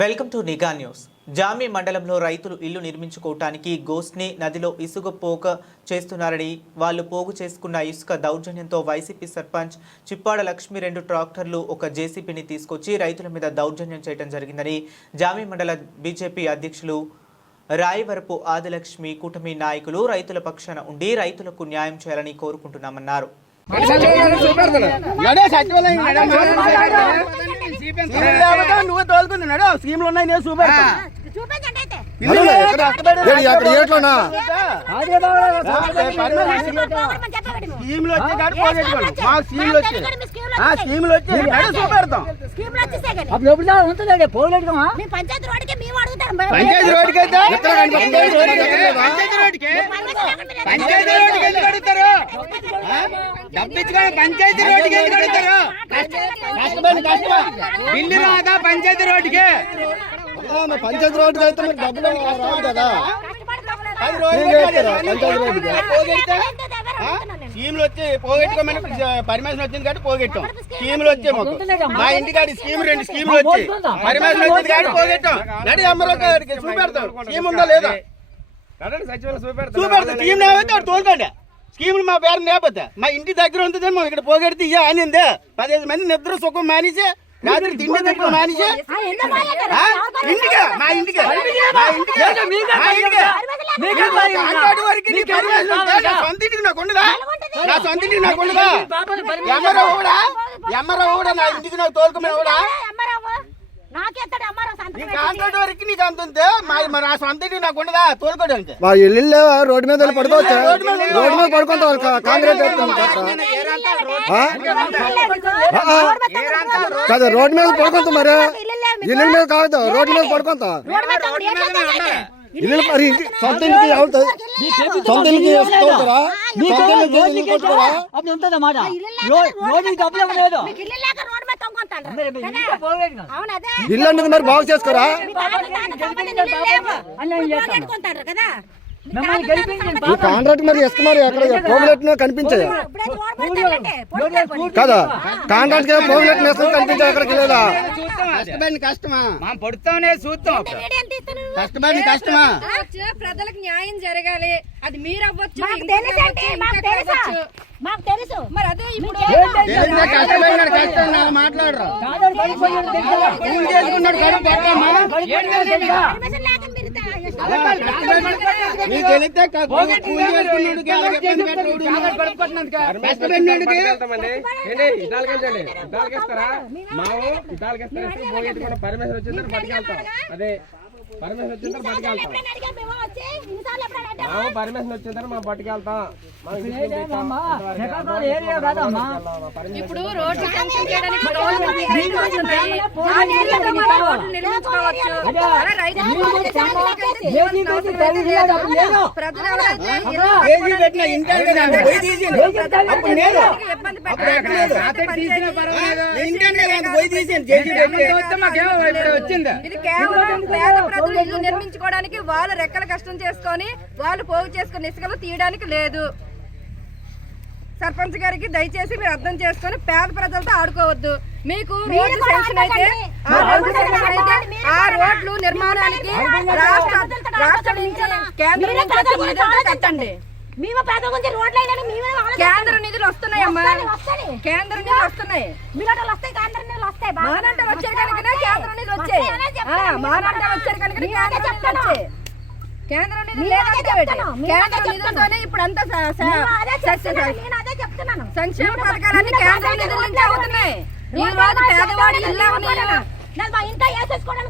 Welcome to Nigha news. Jami మండలంలో రైతులు ఇల్లు నిర్మించుకోవటానికి గోస్ని నదిలో ఇసుక పోక చేస్తున్నారని వాళ్ళు పోగు చేసుకున్న ఇసుక దౌర్జన్యంతో వైసీపీ సర్పంచ్ చిప్పాడ లక్ష్మి రెండు ట్రాక్టర్లు ఒక జేసీబీని తీసుకొచ్చి రైతుల మీద దౌర్జన్యం చేయడం జరిగిందని జామి మండల బీజేపీ అధ్యక్షులు రాయవరపు ఆదిలక్ష్మి కూటమి నాయకులు రైతుల పక్షాన ఉండి రైతులకు న్యాయం చేయాలని కోరుకుంటున్నామన్నారు. స్కీమ్ ఉన్నాయి నేను చూపెడతా. స్కీమ్లు వచ్చి కాదు మా స్కీమ్లు వచ్చి. ఆ స్కీమ్లు వచ్చి. చూపెడతాం. పంచాయతీ రోడ్డుకి మేము అడుగుతాం. పంచాయతీ రోడ్డుకి అయితే ఎక్కడ కనిపిస్తుంది? పంచాయతీ రోడ్డుకి. పంచాయతీ రోడ్డుకి ఎందుకు అడుగుతారు? పంచాయతీ రోడ్డుకి ఎందుకు అడుగుతారు? బిల్లు రాదా పంచాయతీ రోడ్డుకి. పంచాయతీ రోడ్డుకి అయితే మరి డబ్బులు రావు కదా. స్కీమ్లు వచ్చి పోగొట్టుకోమని పర్మిషన్ వచ్చింది కాబట్టి పోగొట్టాం. స్కీమ్లు వచ్చే మాకు. మా ఇంటికాడి స్కీమ్ రెండు స్కీమ్లు వచ్చి. పర్మిషన్ వచ్చింది కాబట్టి పోగొట్టాం. నడి అమ్మరావు గారికి చూపెడతాం. స్కీమ్ ఉందా లేదా చూపెడతాం. స్కీమ్ స్కీములు మా పేరు లేకపోతే మా ఇంటి దగ్గర ఉంటుంది మనం ఇక్కడ పోగొడితే ఇయ్య అనిందే. పదిహేను మంది నిద్ర సుఖం మానేసి రాత్రి తిండి దగ్గర మానేసి. ఆ? ఇంటికే మా ఇంటికే సొంత ఇంటికి నాకు ఉండదా? నా సొంత ఇంటికి నాకు ఉండదా? ఎమ్మరో కూడా ఎమ్మరో కూడా నా ఇంటికి నాకు తోలుకోమని కూడా కాంట్రాక్ట్ వరకు నీకు అంత ఉంటే మా మరి నా సొంత ఇంటికి నాకు ఉండదా? తోలుకోవడానికి మా ఇల్లు రోడ్డు మీద వెళ్ళి పడుకోవచ్చా రోడ్డు మీద పడుకుంటా. కాంగ్రెస్ ఆ? ఆ, ఆ. కాదు రోడ్డు మీద పడుకుంటా మరి. ఇల్లు మీద కాదు రోడ్డు మీద పడుకుంటా. ఇల్లు మరి ఇంటి సొంత ఇంటికి అవుతుంది సొంత ఇంటికి తోలుతారా సొంత ఇంటికి ఇల్లు కొట్టుకోరా అప్పుడు ఉంటుంది మాట రోజుకి డబ్బులు ఇవ్వలేదు. మీకు ఇల్లు లేక రోడ్డు ఇల్లు అనేది మరి బాగు చేసుకోరా? కదా? ఈ కాంట్రాక్ట్ మరి ఎక్కడ? పోగులెట్టిన కనిపించాయి. కదా? కాంట్రాక్ట్ పోగులెట్టిన కనిపించాయి ఎక్కడికి లేదా కష్టమా? మా పడుతానే చూద్దాం కష్టమా? ప్రజలకు న్యాయం జరగాలి అది మీరు అవ్వచ్చు మాకు తెలుసు. మరి అదే ఇప్పుడు మాట్లాడరు. పర్మిషన్ వచ్చిందని పట్టుకెళ్తాం. అదే. పర్మిషన్ వచ్చిందని పట్టుకెళ్తాం ఎప్పుడైనా అడిగాం మేము. వచ్చి ఇన్నిసార్లు ఎప్పుడైనా అడిగాం? మాకు పర్మిషన్ ఇప్పుడు శాంక్షన్ చేయడానికి పెట్టిన. ఇది కేవలం పేద ప్రజలు ఇల్లు నిర్మించుకోవడానికి వాళ్ళు రెక్కల కష్టం చేసుకొని వాళ్ళు పోగు చేసుకుని ఇసుకలు తీయడానికి లేదు. సర్పంచ్ గారికి దయచేసి మీరు అర్థం చేసుకొని పేద ప్రజలతో ఆడుకోవద్దు. మీకు రోడ్డు శాంక్షన్ అయితే ఆ రోడ్డు శాంక్షన్ అయితే ఆ రోడ్లు నిర్మాణానికి రాష్ట్ర రాష్ట్రం నుంచి కేంద్రం నుంచి వచ్చే నిధులతో కట్టండి మేము పేద గురించి రోడ్లు అయినా మేమే ఆలోచిస్తాం. కేంద్ర నిధులు వస్తున్నాయి వస్తాయి. కేంద్ర నిధులు వస్తున్నాయి. వస్తాయి బాగా. వచ్చే కనుకనే కేంద్ర నిధులు వచ్చాయి వస్తాయనే ఆ, చెప్తాను. మానంటే వచ్చారు కనుక మీరే కేంద్ర నిధులు చెప్తాను. వచ్చాయి కేంద్ర నిధులు మీరే లేదంటే చెప్తాను. ఏంటి? మీరే కేంద్ర చెప్తాను. నిధులతోనే ఇప్పుడు అంతా స- స- నేను అదే స- చెప్తున్నాను, స- నేను అదే చెప్తున్నాను. సంక్షేమ పథకాలన్నీ కేంద్ర నిధుల నుంచి అవుతున్నాయి ఈ రోజు పేదవాడి ఇల్లు ఇంట్లో వేసేసుకోవడానికి